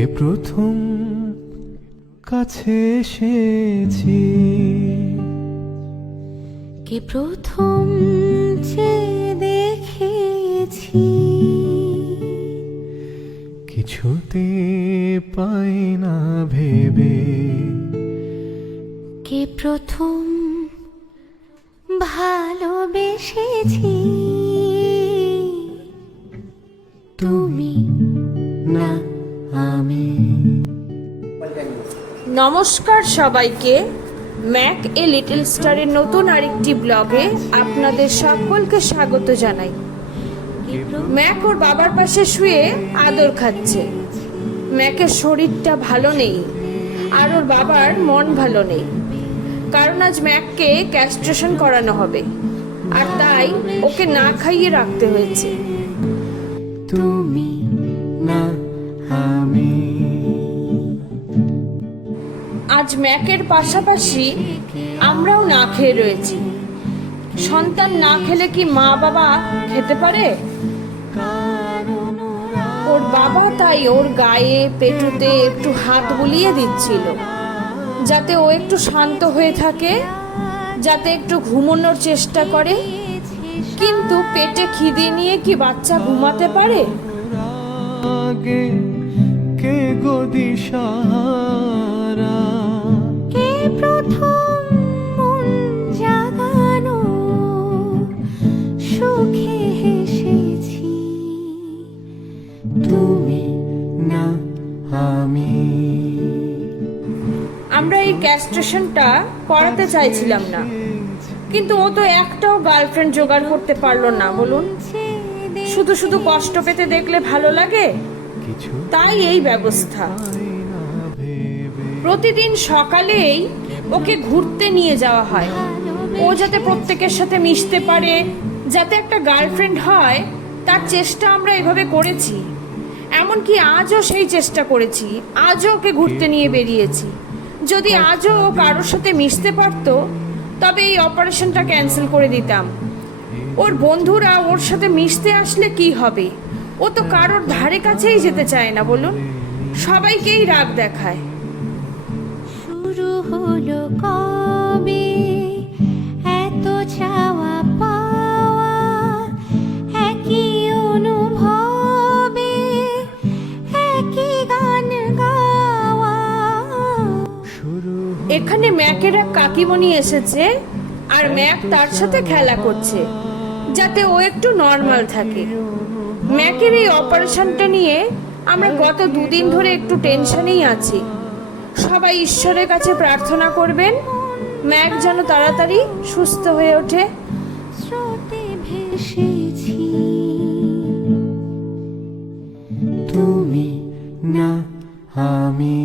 কে প্রথম কাছে এসেছি, কে প্রথম যে দেখেছি, কিছুতে পাই না ভেবে, কে প্রথম ভালোবেসেছি, তুমি না আমি। নমস্কার সবাইকে, ম্যাক এ লিটল স্টারের নতুন আরেকটি ব্লগে আপনাদের সকলকে স্বাগত জানাই। ম্যাক ওর বাবার পাশে শুয়ে আদর খাচ্ছে। ম্যাকের শরীরটা ভালো নেই আর ওর বাবার মন ভালো নেই, কারণ আজ ম্যাককে ক্যাস্ট্রেশন করানো হবে, আর তাই ওকে না খাইয়ে রাখতে হয়েছে। তুমি না আমি। আজ ম্যাকের পাশাপাশি আমরাও না খেয়ে রয়েছি। সন্তান না খেলে কি মা বাবা খেতে পারে? ওর বাবা তাই ওর গায়ে পেটুতে একটু হাত বুলিয়ে দিচ্ছিল, যাতে ও একটু শান্ত হয়ে থাকে, যাতে একটু ঘুমানোর চেষ্টা করে। কিন্তু পেটে খিদে নিয়ে কি বাচ্চা ঘুমাতে পারে? আগে কে গো দিশাহারা, কে প্রথম মন জাগানো, সুখে হেসেছি, তুমি না আমি। আমরা এই ক্যাস্ট্রেশনটা করাতে চাইছিলাম না, কিন্তু ও তো একটাও গার্লফ্রেন্ড জোগাড় করতে পারলো না। বলুন, শুধু শুধু কষ্ট পেতে দেখলে ভালো লাগে? কিছু তাই এই ব্যবস্থা। প্রতিদিন সকালেই ওকে ঘুরতে নিয়ে যাওয়া হয়, ও যাতে প্রত্যেকের সাথে মিশতে পারে, যাতে একটা গার্লফ্রেন্ড হয়, তার চেষ্টা আমরা এভাবে করেছি। এমনকি আজও সেই চেষ্টা করেছি, আজও ওকে ঘুরতে নিয়ে বেরিয়েছি। যদি আজও ও কারোর সাথে মিশতে পারতো, তবে এই অপারেশনটা ক্যান্সেল করে দিতাম। ওর বন্ধুরা ওর সাথে মিশতে আসলে কি হবে? ও তো কারোর ধারে কাছেই যেতে চায় না। বলুন, সবাইকেই রাগ দেখায়। শুরু হলো কবে এত চাওয়া পাওয়া, একই অনুভবে একই গান গাওয়া। শুরু এখানে ম্যাকের এক কাকিমণি এসেছে, আর ম্যাক তার সাথে খেলা করছে, যাতে ও একটু নর্মাল থাকে। ম্যাকের এই অপারেশনটা নিয়ে আমরা গত দুদিন ধরে একটু টেনশনেই আছি। সবাই ঈশ্বরের কাছে প্রার্থনা করবেন ম্যাক যেন তাড়াতাড়ি সুস্থ হয়ে ওঠে। স্রোতে ভেসেছি, তুমি না আমি।